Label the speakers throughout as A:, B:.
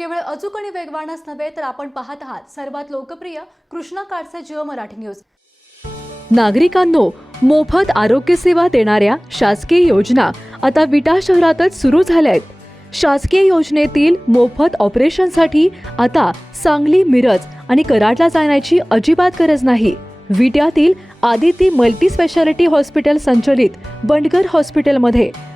A: केवळ अचूक आणि वेगवानच नव्हे तर आपण पाहत आहात सर्वात लोकप्रिय कृष्णा काडचे जिओ मराठी न्यूज.
B: नागरिकांनो मोफत आरोग्य सेवा देणाऱ्या शासकीय योजना आता विटा शहरातच सुरू झाल्या आहेत शासकीय योजनेतील मोफत ऑपरेशनसाठी आता सांगली मिरज आणि कराडला जाण्याची अजिबात गरज नाही. विट्यातील आदिती मल्टी स्पेशालिटी हॉस्पिटल संचलित बंडगर हॉस्पिटलमध्ये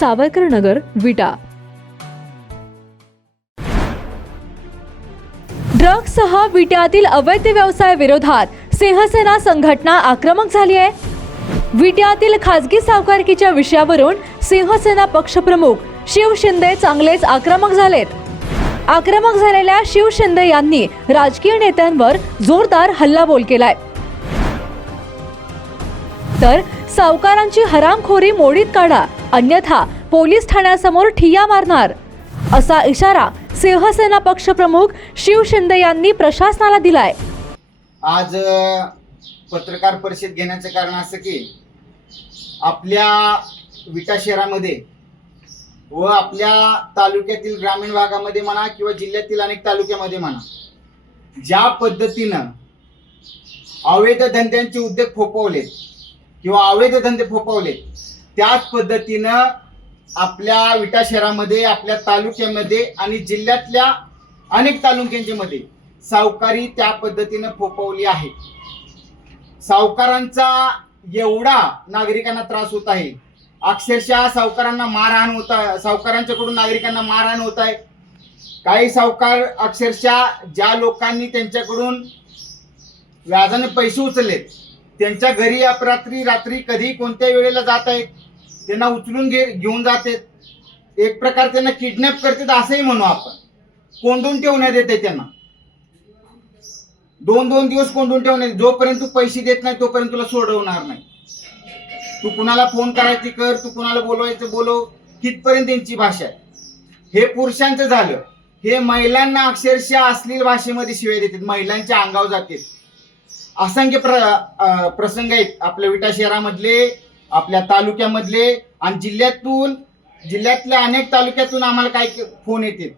B: सावरकर नगर विटा. ड्रग्जसह विट्यातील अवैध व्यवसाय विरोधात सिंहसेना संघटना आक्रमक झाली आहे. विट्यातील खासगी सावकारकीच्या विषयावरून सिंहसेना पक्षप्रमुख शिव शिंदे चांगलेच आक्रमक झालेत. आक्रमक झालेल्या शिव शिंदे यांनी राजकीय नेत्यांवर जोरदार हल्लाबोल केलाय. तर सावकारांची हरामखोरी मोडीत काढा अन्यथा पोलीस ठाण्यासमोर ठिया मारणार. असा इशारा शिवसेना पक्षप्रमुख शिव शिंदे यांनी प्रशासनाला दिलाय.
C: आज पत्रकार परिषद घेण्याचं कारण असं की आपल्या विटा शहरामध्ये व आपल्या तालुक्यातील ग्रामीण भागामध्ये म्हणा किंवा जिल्ह्यातील अनेक तालुक्यामध्ये म्हणा ज्या पद्धतीनं अवैध धंद्यांचे उद्योग फोपवलेत किंवा अवैध धंदे फोपवलेत त्याच पद्धतीनं आपल्या विटा शहरामध्ये आपल्या तालुक्यामध्ये आणि जिल्ह्यातल्या अनेक तालुक्यांच्या मध्ये सावकारी त्या पद्धतीनं फोपवली आहे. सावकारांचा एवढा नागरिकांना त्रास होत आहे. अक्षरशः सावकारांना मारहाण होत आहे. सावकारांच्याकडून नागरिकांना मारहाण होत आहे. काही सावकार अक्षरशः ज्या लोकांनी त्यांच्याकडून व्याजाने पैसे उचललेत त्यांच्या घरी अपरात्री रात्री कधी कोणत्या वेळेला जात आहेत? त्यांना उचलून घे घेऊन जातात. एक प्रकार त्यांना किडनॅप करतात असंही म्हणू आपण. कोंडून ठेवण्यात येते त्यांना. दोन दोन दिवस कोंडून ठेवण्यात जोपर्यंत तू पैसे देत नाही तोपर्यंत तुला सोडवणार नाही. तू कुणाला फोन करायची कर तू कुणाला बोलवायचं बोलव. कितपर्यंत त्यांची भाषा आहे. हे पुरुषांचं झालं. हे महिलांना अक्षरशः अश्लील भाषेमध्ये शिवाय देतात. महिलांच्या अंगावर जातील असंख्य प्र प्रसंग आहेत. आपल्या विटा शहरामधले आपल्या तालुक्यामधले आणि जिल्ह्यातून जिल्ह्यातल्या अनेक तालुक्यातून आम्हाला काय फोन येते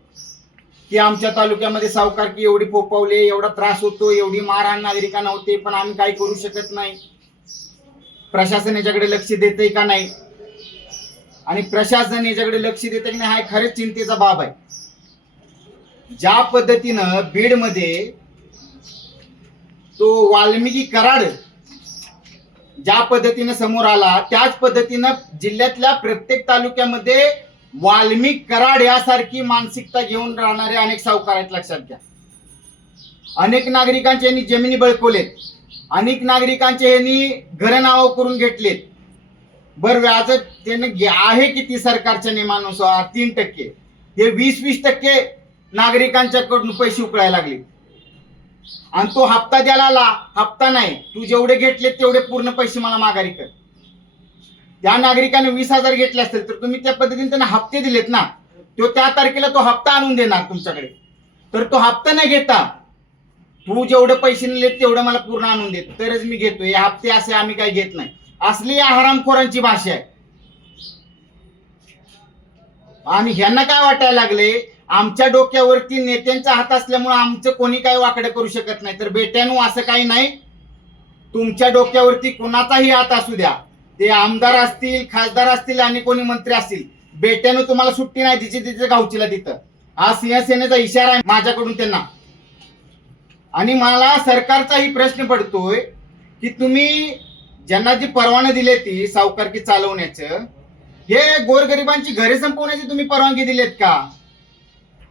C: की आमच्या तालुक्यामध्ये सावकार की एवढी फोपावले एवढा त्रास होतो एवढी मारहाण नागरिकांना होते पण आम्ही काही करू शकत नाही. प्रशासन याच्याकडे लक्ष देते का नाही? आणि प्रशासन याच्याकडे लक्ष देते की नाही हा एक खरंच चिंतेचा बाब आहे. ज्या पद्धतीनं बीडमध्ये तो वाल्मिकी कराड ज्या पद्धतीनं समोर आला त्याच पद्धतीनं जिल्ह्यातल्या प्रत्येक तालुक्यामध्ये वाल्मिक कराड यासारखी मानसिकता घेऊन राहणारे अनेक सावकार आहेत लक्षात घ्या. अनेक नागरिकांचे यांनी जमिनी बळकवलेत. अनेक नागरिकांचे यांनी घर नाव करून घेतलेत. बर व्याज त्यांना घे- आहे किती सरकारच्या नियमानुसार? तीन टक्के. हे वीस वीस टक्के नागरिकांच्याकडून पैसे उकळायला लागले आणि तो हप्ता द्यायला आला हप्ता नाही. तू जेवढे घेतले तेवढे पूर्ण पैसे मला माघारी कर. त्या नागरिकाने वीस हजार घेतले असतील तर तुम्ही त्या पद्धतीने त्यांना हप्ते दिलेत ना. तो त्या तारखेला तो हप्ता आणून देणार तुमच्याकडे. तर तो हप्ता नाही घेता तू जेवढे पैसे नेले तेवढं मला पूर्ण आणून देत तरच मी घेतो हे हप्ते असे आम्ही काही घेत नाही. असली या हरामखोरांची भाषा आहे. आणि ह्यांना काय वाटायला लागले? आमच्या डोक्यावरती नेत्यांच्या हात असल्यामुळे आमचं कोणी काही वाकडं करू शकत नाही. तर बेट्यानो असं काही नाही. तुमच्या डोक्यावरती कुणाचाही हात असू द्या. ते आमदार असतील खासदार असतील आणि कोणी मंत्री असतील बेट्यानं तुम्हाला सुट्टी नाही तिची तिथे गावचीला तिथं. हा सिंहसेनेचा इशारा आहे माझ्याकडून त्यांना. आणि मला सरकारचाही प्रश्न पडतोय की तुम्ही ज्यांना जी परवाना दिली ती सावकारकी चालवण्याचं हे गोरगरिबांची घरे संपवण्याची तुम्ही परवानगी दिलेत का?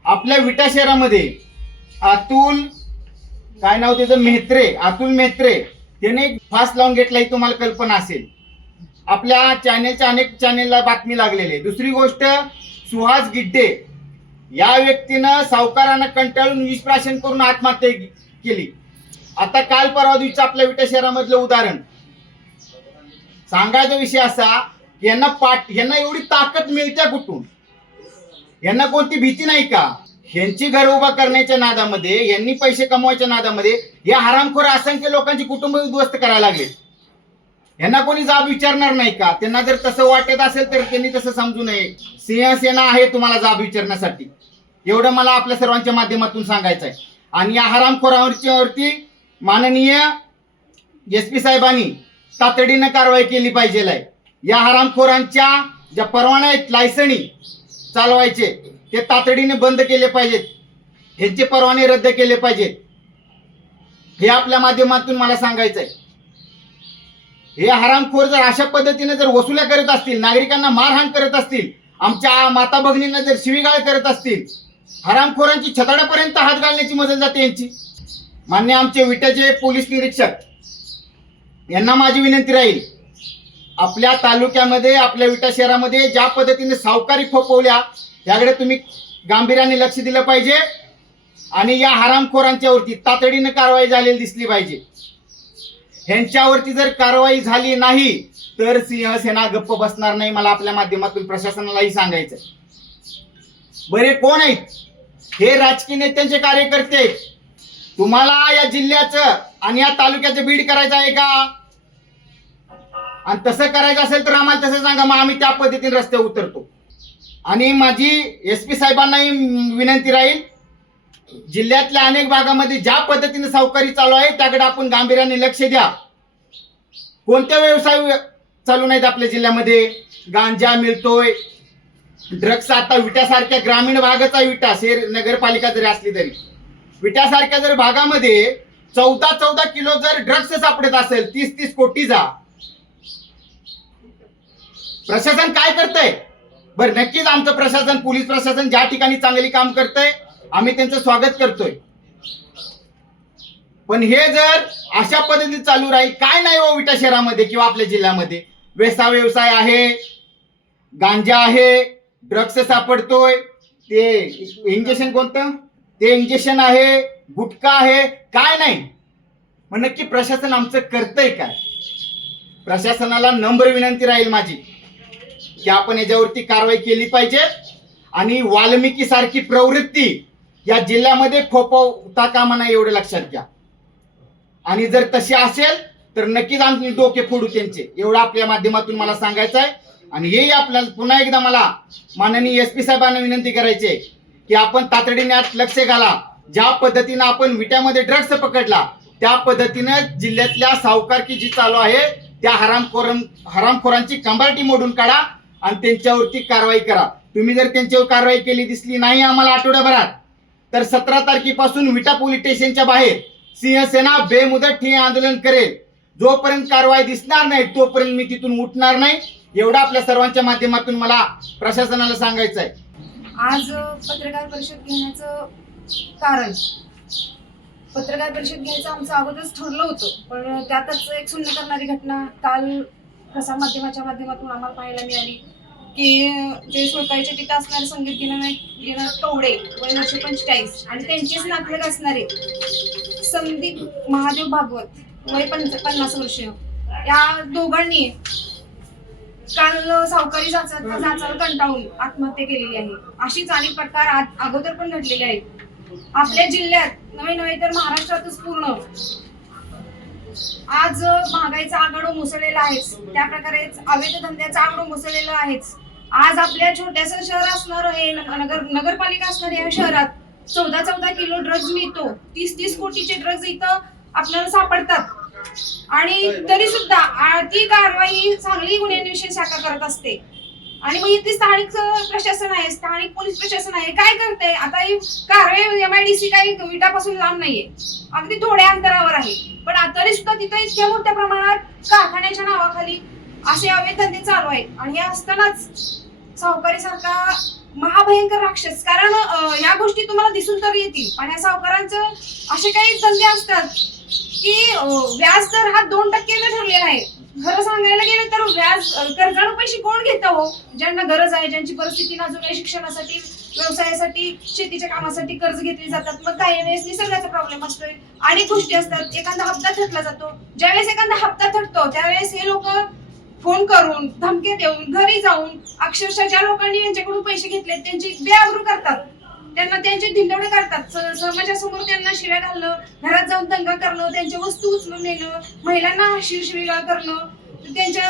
C: आपल्या विटा शहरामध्ये अतुल काय नाव त्याचं? मेहत्रे अतुल मेहत्रे. त्याने एक फास्ट लावून घेतला ही तुम्हाला कल्पना असेल. आपल्या चॅनेलच्या अनेक चॅनेलला बातमी लागलेली आहे. दुसरी गोष्ट सुहास गिड्डे. या व्यक्तीनं सावकारांना कंटाळून विष प्राशन करून आत्महत्या केली. आता काल परवा दिवशी आपल्या विटा शहरामधलं उदाहरण. सांगायचा विषय असा की यांना पाठ यांना एवढी ताकद मिळते कुठून? यांना कोणती भीती नाही का? ह्यांची घर उभा करण्याच्या नादामध्ये यांनी पैसे कमवायच्या नादामध्ये या हरामखोर असंख्य लोकांची कुटुंब उद्ध्वस्त करायला लागले. यांना कोणी जाब विचारणार नाही का? त्यांना जर तसं वाटत असेल तर त्यांनी तसं समजू नये. सिंहसेना आहे तुम्हाला जाब विचारण्यासाठी. एवढं मला आपल्या सर्वांच्या माध्यमातून सांगायचं आहे. आणि या हरामखोरावरच्या माननीय एस पी साहेबांनी तातडीनं कारवाई केली पाहिजे आहे. या हरामखोरांच्या ज्या परवाना आहेत लायसनी चालवायचे. ते तातडीने बंद केले पाहिजेत. ह्यांचे परवाने रद्द केले पाहिजेत. हे आपल्या माध्यमातून मला सांगायचं आहे हे हरामखोर जर अशा पद्धतीने जर वसुल्या करत असतील नागरिकांना मारहाण करत असतील आमच्या माता भगिनींना जर शिवीगाळ करत असतील हरामखोरांची छताडापर्यंत हात घालण्याची मजल जाते यांची. मान्य आमचे विट्याचे पोलीस निरीक्षक यांना माझी विनंती राहील. आपल्या तालुक्यामध्ये आपल्या विटा शहरामध्ये ज्या पद्धतीने सावकारी फोपवल्या याकडे तुम्ही गांभीर्याने लक्ष दिलं पाहिजे. आणि या हरामखोरांच्यावरती तातडीनं कारवाई झालेली दिसली पाहिजे. ह्यांच्यावरती जर कारवाई झाली नाही तर सिंहसेना गप्प बसणार नाही मला आपल्या माध्यमातून प्रशासनालाही सांगायचं बरे कोण आहेत? हे राजकीय नेत्यांचे कार्यकर्ते. तुम्हाला या जिल्ह्याचं आणि या तालुक्याचं बीड करायचं आहे का? आणि तसं करायचं असेल तर आम्हाला तसं सांगा. मग आम्ही त्या पद्धतीने रस्त्यावर उतरतो. आणि माझी एस पी साहेबांनाही विनंती राहील जिल्ह्यातल्या अनेक भागामध्ये ज्या पद्धतीने सावकारी चालू आहे त्याकडे आपण गांभीर्याने लक्ष द्या. कोणत्या व्यवसाय चालू नाहीत आपल्या जिल्ह्यामध्ये? गांजा मिळतोय ड्रग्स आता विट्यासारख्या ग्रामीण भागाचा विटा शेर नगरपालिका जरी असली तरी. विट्यासारख्या जर भागामध्ये चौदा चौदा किलो जर ड्रग्स सापडत असेल तीस तीस कोटीचा प्रशासन काय करतंय? बरं नक्कीच आमचं प्रशासन पोलीस प्रशासन ज्या ठिकाणी चांगली काम करतंय आम्ही त्यांचं स्वागत करतोय. पण हे जर अशा पद्धतीने चालू राहील काय नाही हो विटा शहरामध्ये किंवा आपल्या जिल्ह्यामध्ये. वेसा व्यवसाय आहे गांजा आहे ड्रग्स सापडतोय. ते इंजेक्शन कोणतं? ते इंजेक्शन आहे गुटखा आहे काय नाही. मग नक्की प्रशासन आमचं करतंय काय? प्रशासनाला नम्र विनंती राहील माझी. की आपण याच्यावरती कारवाई केली पाहिजे. आणि वाल्मिकी सारखी प्रवृत्ती या जिल्ह्यामध्ये फोपवता कामा नाही एवढं लक्षात घ्या. आणि जर तशी असेल तर नक्कीच आम्ही डोके फोडू त्यांचे. एवढं आपल्या माध्यमातून मला सांगायचं आहे. आणि हेही आपल्याला पुन्हा एकदा मला माननीय एस पी साहेबांना विनंती करायची की आपण तातडीने लक्ष घाला. ज्या पद्धतीनं आपण विट्यामध्ये ड्रग्स पकडला त्या पद्धतीनं जिल्ह्यातल्या सावकारकी जी चालू आहे. त्या हरामखोर हरामखोरांची कंबारटी मोडून काढा. आणि त्यांच्यावरती कारवाई करा. तुम्ही जर त्यांच्यावर कारवाई केली दिसली नाही आम्हाला आठवड्याभरात तर सतरा तारखेपासून विटा पोलीस स्टेशनच्या बाहेर सिंहसेना बेमुदत ठिय्या आंदोलन करेल. जोपर्यंत कारवाई दिसणार नाही तोपर्यंत मी तिथून उठणार नाही. एवढा आपल्या सर्वांच्या माध्यमातून मला प्रशासनाला सांगायचं आहे.
D: आज पत्रकार परिषद घेण्याचं कारण पत्रकार परिषद घ्यायचं आमचं अगोदरच ठरलं होतं. पण त्यातच एक शून्य करणारी घटना काल प्रसार माध्यमाच्या माध्यमातून आम्हाला पाहायला मिळाली की जे सुळकाईचे तिथे असणारे संगीत गिरनायक कवडे वय पंचेचाळीस आणि त्यांचेच नातलग असणारे संदीप महादेव भागवत वय पंच पन्नास वर्ष. या दोघांनी काल सावकारी जाचा जाचाला कंटाळून आत्महत्या केलेली आहे. अशीच अनेक प्रकार अगोदर पण घडलेले आहेत. आपल्या जिल्ह्यात नवे नव्हे तर महाराष्ट्रातच पूर्ण आज महागाईचा आगडो मुसळलेला आहेच. त्या प्रकारेच अवैध धंद्याचा आगडो मुसळलेला आहेच. आज आपल्या छोट्यास शहर असणार हे नगर नगरपालिका असणार या शहरात. चौदा चौदा किलो ड्रग्ज मिळतो. तीस तीस कोटीचे ड्रग्ज इथं आपल्याला सापडतात. आणि तरी सुद्धा ती कारवाई चांगली गुन्हे शाखा करत असते. आणि मग इथे स्थानिक प्रशासन आहे स्थानिक पोलीस प्रशासन आहे काय करते आता ही कारवाई एमआयडीसी काही विटापासून लांब नाहीये. अगदी थोड्या अंतरावर आहे. पण तरी सुद्धा तिथं इतक्या मोठ्या प्रमाणात कारखान्याच्या नावाखाली असे अवैध धंदे चालू आहेत. आणि हे असतानाच सावकारी सारखा महाभयंकर राक्षस. कारण या गोष्टी तुम्हाला दिसून तर येतील आणि या सावकारांचं असे काही धंदे असतात की व्याज दर हा दोन टक्क्यानं ठरलेला आहे. खरं सांगायला गेलं तर व्याज अं, कर्जाळू पैसे कोण घेतं हो ज्यांना गरज आहे ज्यांची परिस्थिती नाजूक आहे शिक्षणासाठी व्यवसायासाठी शेतीच्या कामासाठी कर्ज घेतली जातात मग काही वेळेस निसर्गाचा प्रॉब्लेम असतोय. अनेक गोष्टी असतात. एखादा हप्ता थटला जातो. ज्यावेळेस एखादा हप्ता थटतो त्यावेळेस हे लोक फोन करून धमके देऊन घरी जाऊन अक्षरशः ज्या लोकांनी यांच्याकडून पैसे घेतले त्यांची बेआबरू करतात. त्यांना त्यांचे धिंडवडे करतात समाजासमोर त्यांना शिव्या घालणं घरात जाऊन दंगा करणं त्यांच्या वस्तू उचलून नेणं महिलांना शिरशिविगाळ करणं त्यांच्या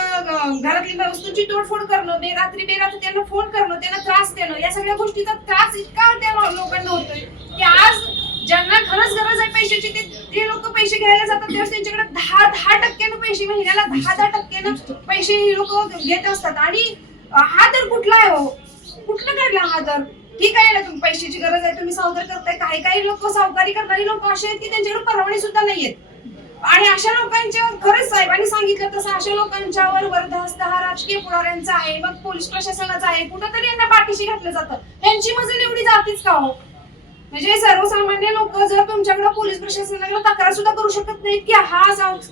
D: घरातील वस्तूंची तोडफोड करणं बे रात्री बेरात्री त्यांना फोन करणं त्यांना त्रास देणं या सगळ्या गोष्टीचा त्रास इतका त्या लोकांना होतोय की आज ज्यांना खरंच गरज आहे पैशाची ते ते लोक पैसे घ्यायला जातात तेव्हा त्यांच्याकडे दहा दहा टक्क्यानं पैसे महिन्याला दहा दहा टक्क्यानं पैसे हे लोक घेत असतात. आणि हा दर कुठला आहे हो? कुठला काढला हा दर? ठीक आहे ना तुम्ही पैशाची गरज आहे तुम्ही सावकार करताय काही काही लोक सावकारी करणारी लोक असे आहेत की त्यांच्याकडे परवाने सुद्धा नाहीयेत. आणि अशा लोकांच्या खरंच साहेबांनी सांगितलं तसं अशा लोकांच्यावर वरदहस्त हा राजकीय पुढाऱ्यांचा आहे मग पोलीस प्रशासनाचा आहे कुठंतरी यांना पाठीशी घातलं जातं. त्यांची मजल एवढी जातीच का हो? म्हणजे सर्वसामान्य लोक जर तुमच्याकडे पोलीस प्रशासनाला तक्रार सुद्धा करू शकत नाहीत की हा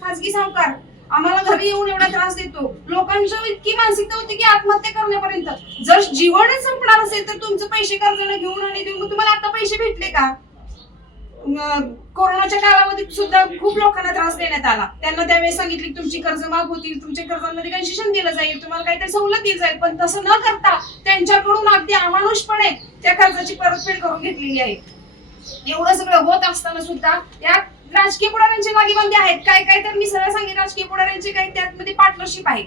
D: खासगी सावकार आम्हाला घरी येऊन एवढा त्रास देतो. लोकांच्या इतकी मानसिकता होती की आत्महत्या करण्यापर्यंत. जर जीवनच संपणार असेल तर तुमचे पैसे कर्जाने घेऊन आणि देऊन तुम्हाला आता पैसे भेटले का? कोरोनाच्या कालावधीत सुद्धा खूप लोकांना त्रास देण्यात आला. त्यांना त्यावेळेस सांगितले की तुमची कर्ज माफ होतील तुमच्या कर्जांमध्ये कन्सेशन दिलं जाईल तुम्हाला काहीतरी सवलत दिली जाईल. पण तसं न करता त्यांच्याकडून अगदी अमानुषपणे त्या कर्जाची परतफेड करून घेतलेली आहे. एवढं सगळं होत असताना सुद्धा या राजकीय पुढाऱ्यांचे लागीबंदी आहेत. काय काय तर मी सरळ सांगेन राजकीय पुढाऱ्यांचे काही त्यामध्ये म्हणजे पार्टनरशिप आहे.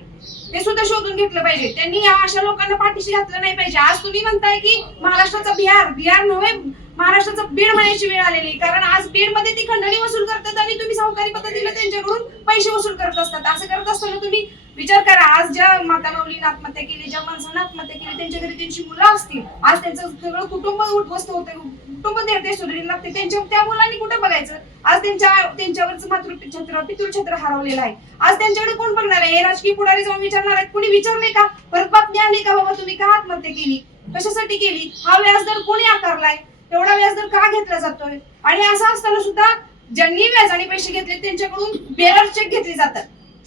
D: ते सुद्धा शोधून घेतलं पाहिजे. त्यांनी या अशा लोकांना पाठीशी घातलं नाही पाहिजे. आज तुम्ही म्हणताय की महाराष्ट्राचा बिहार बिहार नव्हे महाराष्ट्राचा बीड म्हणायची वेळ आलेली कारण आज बीडमध्ये ती खंडणी वसूल करतात आणि तुम्ही सावकारी पद्धतीने त्यांच्याकडून पैसे वसूल करत असतात. असं करत असताना तुम्ही विचार करा आज ज्या माता माऊलीने आत्महत्या केली ज्या माणसानं आत्महत्या केली त्यांच्या घरी त्यांची मुलं असतील. आज त्यांचं सगळं कुटुंब उद्ध्वस्त होते कुटुंब देते सुधारीला लागते. त्यांच्या त्या मुलांनी कुठे बघायचं? आज त्यांच्या त्यांच्यावरचं मातृ छत्र पितृ छत्र हरवलेलं आहे. आज त्यांच्याकडे कोण बघणार आहे? हे राजकीय पुढारी जाऊन विचारणार आहेत कोणी विचारले का? परत बातमी आली का बाबा तुम्ही? का आत्महत्या केली? कशासाठी केली? हा व्याजदर कोणी आकारलाय? एवढा व्याजदर का घेतला जातोय? आणि असं असताना सुद्धा ज्यांनी व्याजाने पैसे घेतले त्यांच्याकडून बेरर चेक घेतले जातात.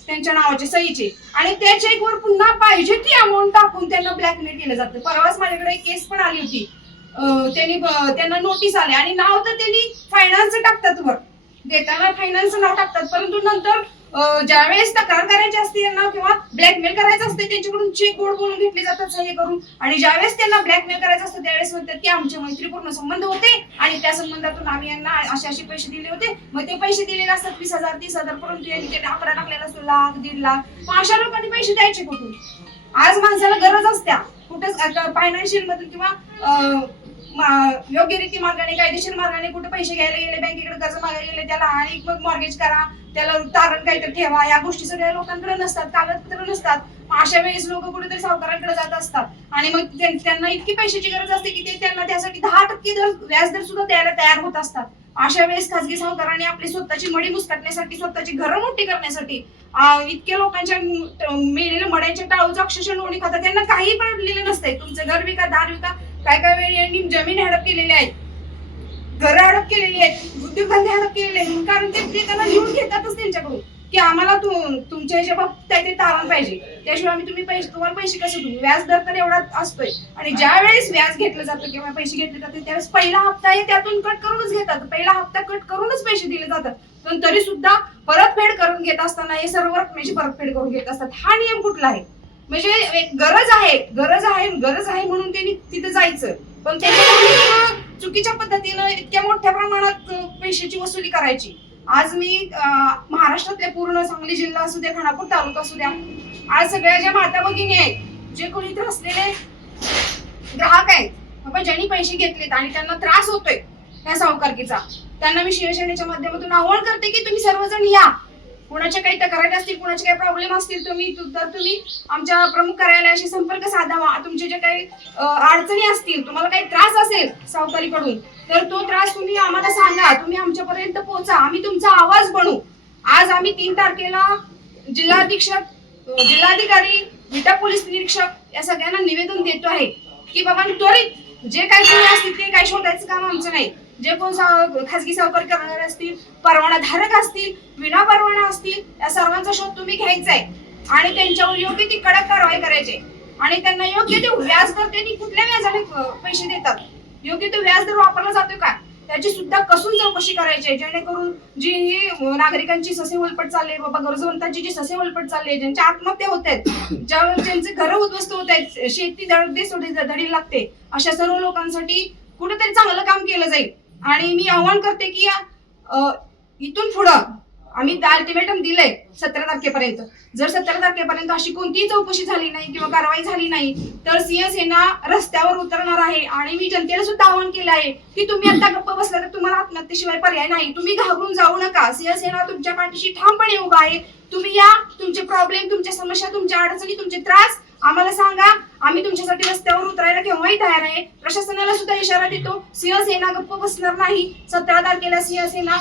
D: त्यांच्या नावाचे सहीचे. आणि त्या चेकवर पुन्हा पाहिजे ती अमाऊंट टाकून त्यांना ब्लॅकमेल केलं जातं. परवाच माझ्याकडे केस पण आली होती. त्यांनी त्यांना नोटीस आले. आणि नाव तर त्यांनी फायनान्स टाकतात वर. देताना फायनान्स नाव टाकतात. परंतु नंतर ज्यावेळेस तक्रार करायची असते त्यांना किंवा ब्लॅकमेल करायचं असते त्यांच्याकडून चेक गोड बोलून घेतले जातात हे करून. आणि ज्यावेळेस त्यांना ब्लॅकमेल करायचं असतं त्यावेळेस म्हणतात की आमचे मैत्रीपूर्ण संबंध होते. आणि त्या संबंधातून आम्ही यांना असे असे पैसे दिले होते. मग ते पैसे दिलेले असतात वीस हजार तीस हजार परंतु यांनी ते आकडा टाकलेला असतो लाख दीड लाख. मग अशा लोकांनी पैसे द्यायचे कुठून? आज माणसाला गरज असत्या. कुठेच फायनान्शियल मधून किंवा योग्य रीती मार्गाने कायदेशीर मार्गाने कुठे पैसे घ्यायला गेले बँकेकडे कर्ज मागायला गेले त्याला आणि मग मॉर्गेज करा त्याला तारण काहीतरी ठेवा या गोष्टी सगळ्या लोकांकडे नसतात कागदपत्र नसतात. मग अशा वेळेस लोक कुठेतरी सावकारांकडे जात असतात. आणि मग त्यांना इतकी पैशाची गरज असते की ते त्यांना त्यासाठी दहा टक्के दर व्याज दर सुद्धा द्यायला तयार होत असतात. अशा वेळेस खासगी सावकारांनी आपली स्वतःची मडी मुसकटण्यासाठी स्वतःची घरं मोठी करण्यासाठी इतक्या लोकांच्या म- मेलेल्या मड्यांच्या टाळूचं अक्षरशः लोणी खातात. त्यांना काही पडलेलं नसतंय. तुमचं घर विका दार विका काय काय वेळी यांनी जमीन हडप केलेली आहेत? घरं हडप केलेली आहेत उद्योगधंदे हडप केलेले आहेत. कारण ते त्यांना लिहून घेतातच त्यांच्याकडून की आम्हाला तुमच्या ह्याच्या बाबतीत काहीतरी तारण पाहिजे. त्याशिवाय आम्ही तुम्ही पैसे तुम्हाला पैसे कसे देऊ? व्याज दर तर एवढा असतोय. आणि ज्या वेळेस व्याज घेतलं जातं किंवा पैसे घेतले जाते त्यावेळेस पहिला हप्ता हे त्यातून कट करूनच घेतात. पहिला हप्ता कट करूनच पैसे दिले जातात. पण तरी सुद्धा परतफेड करून घेत असताना हे सर्व रकमेची परतफेड करून घेत असतात. हा नियम कुठला आहे? म्हणजे एक गरज आहे गरज आहे गरज आहे म्हणून त्यांनी तिथे जायचं. पण त्यांनी चुकीच्या पद्धतीनं इतक्या मोठ्या प्रमाणात पैशाची वसुली करायची. आज मी महाराष्ट्रातल्या पूर्ण सांगली जिल्हा असू द्या खानापूर तालुका असू द्या आज सगळ्या ज्या माता भगिनी आहेत जे कोणी इथे असलेले ग्राहक आहेत बाबा ज्यांनी पैसे घेतलेत आणि त्यांना त्रास होतोय त्या सावकारकीचा त्यांना मी शिवसेनेच्या माध्यमातून आव्हान करते की तुम्ही सर्वजण या. कुणाच्या काही तक्रारी असतील कुणाचे काही प्रॉब्लेम असतील तुम्ही तर तुम्ही आमच्या प्रमुख कार्यालयाशी संपर्क साधावा. तुमचे जे काही अडचणी असतील तुम्हाला काही त्रास असेल सावकारीकडून तर तो त्रास तुम्ही आम्हाला सांगा. तुम्ही आमच्यापर्यंत पोहोचा. आम्ही तुमचा आवाज बनू. आज आम्ही तीन तारखेला जिल्हा अधीक्षक जिल्हाधिकारी विटा पोलीस निरीक्षक या सगळ्यांना निवेदन देतो आहे की बाबा त्वरित जे काही तुम्ही असतील ते काही शोधायचं काम आमचं नाही. जे कोण खासगी सावकार करणारे असतील परवानाधारक असतील विना परवाना असतील या सर्वांचा शोध तुम्ही घ्यायचा आहे आणि त्यांच्यावर योग्य ती कडक कारवाई करायची. आणि त्यांना योग्य ते व्याज दर त्यांनी कुठल्या व्याजाने पैसे देतात? योग्य तो व्याज दर वापरला जातो का? त्याची सुद्धा कसून चौकशी करायची आहे जेणेकरून जी ही नागरिकांची ससे उलपट चालली बाबा गरजवंतांची जी ससे उलपट चालली ज्यांच्या आत्महत्या होत आहेत ज्या ज्यांचे घर उद्ध्वस्त होत आहेत शेती धडे सोडी धडी लागते अशा सर्व लोकांसाठी कुठेतरी चांगलं काम केलं जाईल. आणि मी आव्हान करते की इथून पुढं आम्ही अल्टिमेटम दिलंय सतरा तारखेपर्यंत. जर सतरा तारखेपर्यंत अशी कोणतीही चौकशी झाली नाही किंवा कारवाई झाली नाही तर सिंह सेना रस्त्यावर उतरणार आहे आणि मी जनतेला सुद्धा आवाहन केलं आहे की तुम्ही आता गप्प बसला तर तुम्हाला आत्महत्येशिवाय पर्याय नाही. तुम्ही घाबरून जाऊ नका. सिंह सेना तुमच्या पाठीशी ठामपणे उभा आहे. तुम्ही या तुमचे प्रॉब्लेम तुमच्या समस्या तुमच्या अडचणी तुमचे त्रास आम्हाला सांगा आम्ही तुमच्यासाठी रस्त्यावर उतरायला केव्हाही तयार आहे. प्रशासनाला सुद्धा इशारा देतो सिंहसेना गप्प बसणार नाही. सतरा तारखेला सिंहसेना.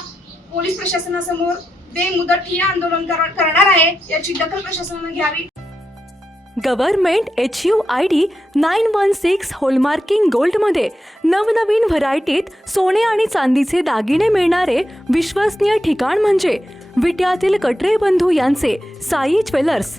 D: पोलीस प्रशासनासमोर बेमुदत ठिय्या आंदोलन करणार आहे याची दखल प्रशासनानं घ्यावी.
B: Government H U I D nine one six hallmarking गोल्डमध्ये नवनवीन व्हरायटीत सोने आणि चांदीचे दागिने मिळणारे विश्वसनीय ठिकाण म्हणजे विट्यातील कटरे बंधू यांचे साई ज्वेलर्स.